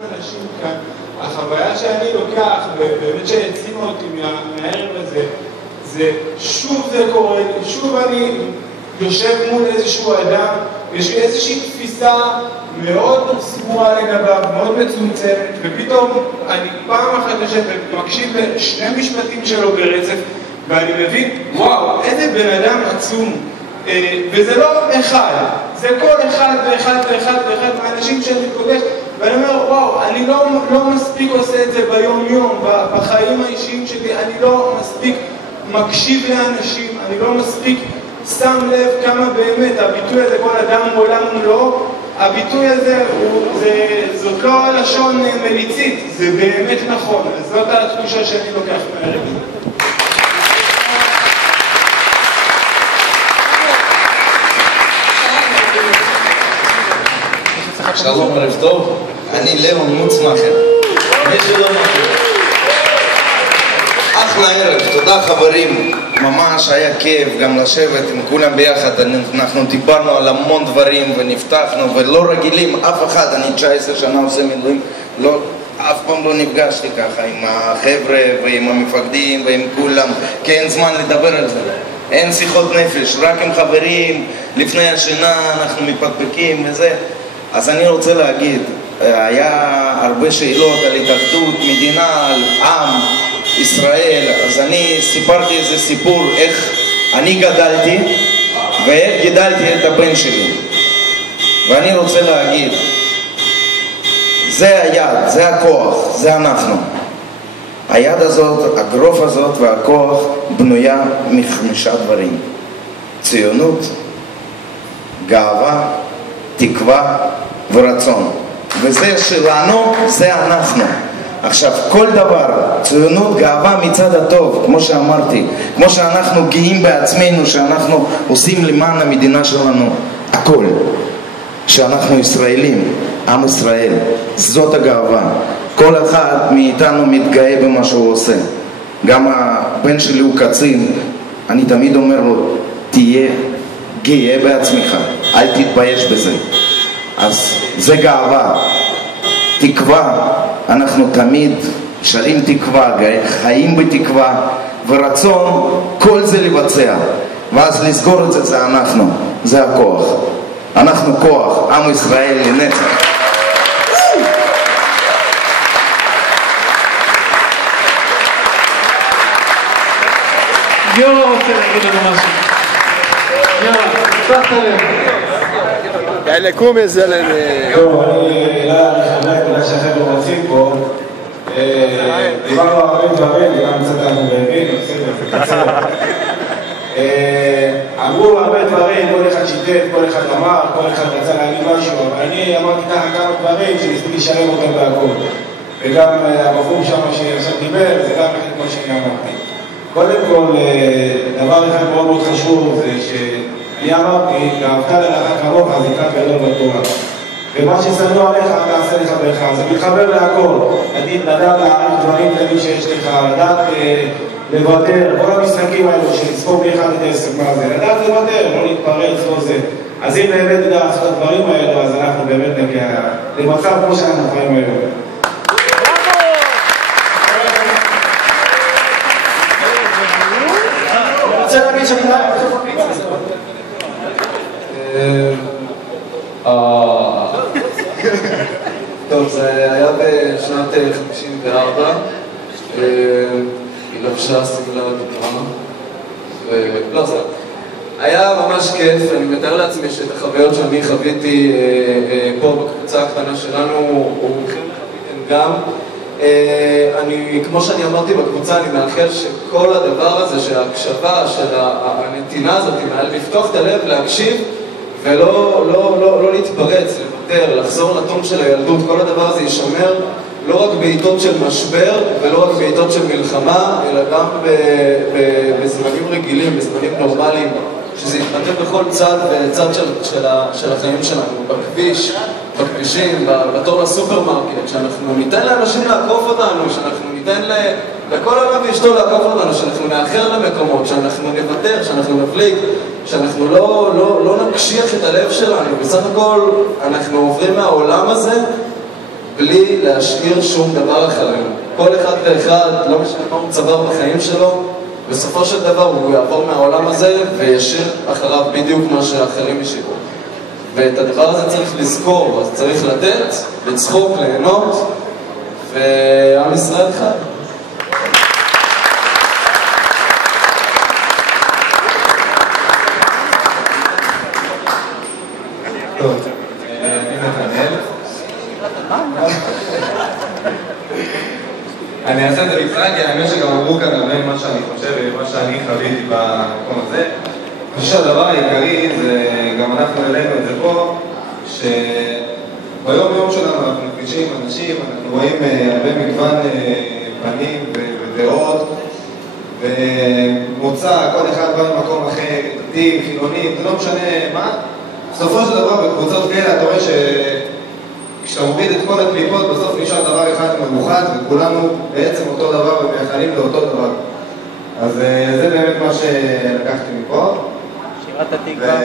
אנשים כאן, החוויה שאני לוקח, ובאמת שהעצימה אותי מהערב הזה, זה שוב זה קורה, שוב אני יושב מול איזשהו אדם, יש לי איזושהי תפיסה מאוד סגורה לגביו, מאוד מצומצמת, ופתאום אני פעם אחת יושב ומקשיב לשני משפטים שלו ברצף, ואני מבין, וואו, איזה בן אדם עצום. וזה לא אחד, זה כל אחד ואחד ואחד ואחד מהאנשים שאני פוגש, ואני אומר, וואו, אני לא מספיק עושה את זה ביום יום, בחיים האישיים שלי, אני לא מספיק מקשיב לאנשים, אני לא מספיק שם לב כמה באמת הביטוי הזה, כל אדם עולם ומלואו, הביטוי הזה, זאת לא לשון מליצית, זה באמת נכון, אז זאת התחושה שאני לוקח מהערב. שלום ערב טוב, אני ליאון מוצמחר. מישהו לא מכיר. אחלה ערב, תודה חברים. ממש היה כיף גם לשבת עם כולם ביחד. אנחנו דיברנו על המון דברים ונפתחנו ולא רגילים, אף אחד, אני 19 שנה עושה מילואים, אף פעם לא נפגשתי ככה עם החבר'ה ועם המפקדים ועם כולם, כי אין זמן לדבר על זה. אין שיחות נפש, רק עם חברים, לפני השינה אנחנו מפקפקים וזה. אז אני רוצה להגיד, היה הרבה שאלות על התאחדות, מדינה, על עם, ישראל, אז אני סיפרתי איזה סיפור איך אני גדלתי ואיך גידלתי את הבן שלי. ואני רוצה להגיד, זה היד, זה הכוח, זה אנחנו. היד הזאת, הגרוף הזאת והכוח בנויה מחמישה דברים. ציונות, גאווה, תקווה ורצון. וזה שלנו, זה אנחנו. עכשיו, כל דבר, ציונות, גאווה מצד הטוב, כמו שאמרתי, כמו שאנחנו גאים בעצמנו, שאנחנו עושים למען המדינה שלנו, הכל. שאנחנו ישראלים, עם ישראל, זאת הגאווה. כל אחד מאיתנו מתגאה במה שהוא עושה. גם הבן שלי הוא קצין, אני תמיד אומר לו, תהיה גאה בעצמך, אל תתבייש בזה. אז זה גאווה. תקווה, אנחנו תמיד שרים תקווה, חיים בתקווה, ורצון כל זה לבצע, ואז לסגור את זה, זה אנחנו, זה הכוח. אנחנו כוח, עם ישראל לנצח. יורא רוצה להגיד לנו משהו. יורא, פתחת לב. יאללה קום איזה טוב, אני חבר שהחבר'ה רוצים פה, דיברנו הרבה דברים, וגם קצת אנחנו רעבים, בסדר, זה קצר. אמרו הרבה דברים, כל אחד שיתף, כל אחד אמר, כל אחד רצה להגיד משהו, אבל אני אמרתי ככה כמה דברים שניסיתי לשלם אותם בהכל. וגם הבחור שם שעכשיו דיבר, זה גם אחד כמו שאני אמרתי. קודם כל, דבר אחד מאוד מאוד חשוב זה שאני אמרתי, ואהבת לרעך כמוך, זה יקרא גדול בתורה. ומה ששנוא עליך, תעשה לך ברכה. זה מתחבר להכל. לדעת להעריך דברים קטנים שיש לך, לדעת לוותר, כל המשחקים האלו שנספור מאחד את 10 מה זה, לדעת לוותר, לא להתפרץ, לא זה. אז אם באמת נדע לעשות את הדברים האלו, אז אנחנו באמת נגיע למצב כמו שאנחנו חיים היום. אני רוצה להגיד שאני לא טוב, זה היה בשנת 54, היא לבשה סמלה דוקרמה, ולא זה. היה ממש כיף, אני מתאר לעצמי שאת החוויות שאני חוויתי פה בקבוצה הקטנה שלנו, וכן חוויתם גם. כמו שאני אמרתי בקבוצה, אני מאחל שכל הדבר הזה, שההקשבה, של הנתינה הזאת, לפתוח את הלב, להקשיב, ולא להתפרץ, לוותר, לחזור לטון של הילדות, כל הדבר הזה יישמר לא רק בעיתות של משבר ולא רק בעיתות של מלחמה, אלא גם בזמנים רגילים, בזמנים נורמליים, שזה יתבטא בכל צד וצד של החיים שלנו, בכביש, בכבישים, בתור לסופרמרקט, שאנחנו ניתן לאנשים לעקוף אותנו, שאנחנו ניתן לכל אדם ואשתו לעקוף אותנו, שאנחנו נאחר למקומות, שאנחנו נוותר, שאנחנו נבליג, שאנחנו לא נקשיח את הלב שלנו. בסך הכל אנחנו עוברים מהעולם הזה בלי להשאיר שום דבר אחרינו. כל אחד ואחד, לא משנה מה הוא צבר בחיים שלו, בסופו של דבר הוא יעבור מהעולם הזה וישאיר אחריו בדיוק מה שאחרים השאירו. ואת הדבר הזה צריך לזכור, אז צריך לתת, לצחוק, ליהנות, ועם ישראל חי. טוב, אני נתנאל. אני אעשה את זה בקצרה, כי האמת שגם אמרו כאן הרבה ממה שאני חושב ומה שאני חוויתי במקום הזה. אני חושב שהדבר העיקרי זה, גם אנחנו העלינו את זה פה, שביום יום שלנו אנחנו מפגישים אנשים, אנחנו רואים הרבה מגוון פנים ודעות ומוצא, כל אחד בא ממקום אחר, דתיים, חילונים, זה לא משנה מה. בסופו של דבר בקבוצות כאלה אתה רואה כשאתה מוריד את כל הקליפות בסוף נשאר דבר אחד מאוחד וכולנו בעצם אותו דבר ומייחלים לאותו דבר. אז זה באמת מה שלקחתי מפה. שירת התקווה.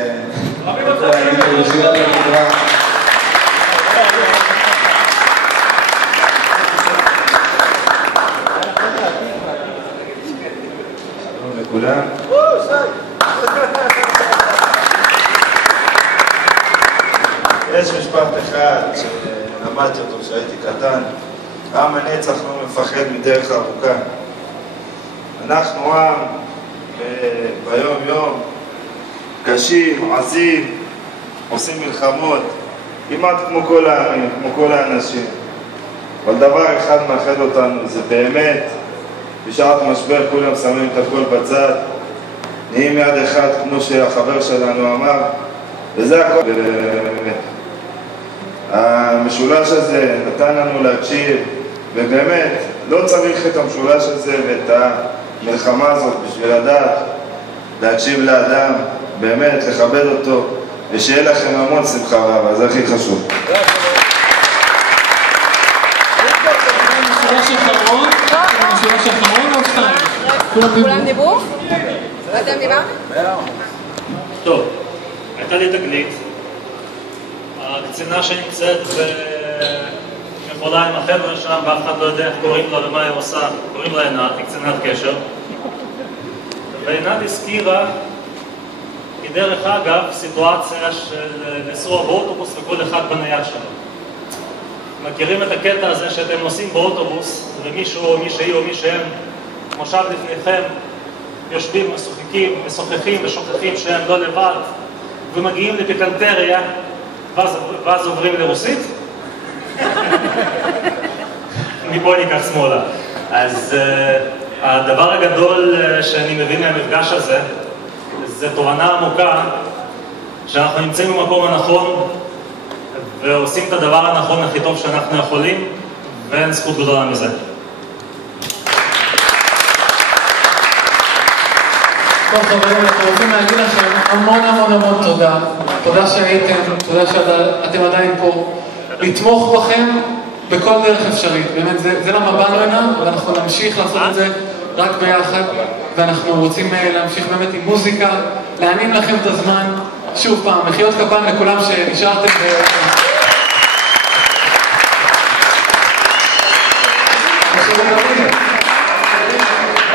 שירת התקווה. שלום לכולם. יש משפט אחד שלמדתי אותו כשהייתי קטן, עם הנצח לא מפחד מדרך ארוכה. אנחנו עם ביום יום קשים, עזים, עושים מלחמות, כמעט כמו כל העמים, כמו כל האנשים. אבל דבר אחד מאחד אותנו, זה באמת, בשעת משבר כולם שמים את הכל בצד, נהיים יד אחד כמו שהחבר שלנו אמר, וזה הכל באמת. המשולש הזה נתן לנו להקשיב, ובאמת לא צריך את המשולש הזה ואת המלחמה הזאת בשביל לדעת, להקשיב לאדם, באמת לכבד אותו, ושיהיה לכם המון שמחה רבה, זה הכי חשוב. משולש אחרון או שתיים? כולם דיברו? אתם דיברתם? טוב, הייתה לי תגלית. הקצינה שנמצאת במחולה עם החבר'ה שם ואף אחד לא יודע איך קוראים לה ומה היא עושה, קוראים לה עינת, היא קצינת קשר. ועינת הזכירה כדרך אגב סיטואציה של לנסוע באוטובוס וכל אחד בנייד שלו. מכירים את הקטע הזה שאתם נוסעים באוטובוס ומישהו או מישהי או מישהם מושב לפניכם יושבים, משוחחים ושוכחים שהם לא לבד ומגיעים לפיקנטריה ואז עוברים לרוסית? מפה ניקח שמאלה. אז הדבר הגדול שאני מבין מהמפגש הזה זה תובנה עמוקה שאנחנו נמצאים במקום הנכון ועושים את הדבר הנכון הכי טוב שאנחנו יכולים ואין זכות גדולה מזה. טוב חברים, אנחנו רוצים להגיד לכם המון המון המון תודה. תודה שהייתם, תודה שאתם עדיין פה. לתמוך בכם בכל דרך אפשרית. באמת, זה למה באנו הנה, ואנחנו נמשיך לעשות את זה רק ביחד. ואנחנו רוצים להמשיך באמת עם מוזיקה, להענים לכם את הזמן. שוב פעם, מחיאות כפיים לכולם שנשארתם ו...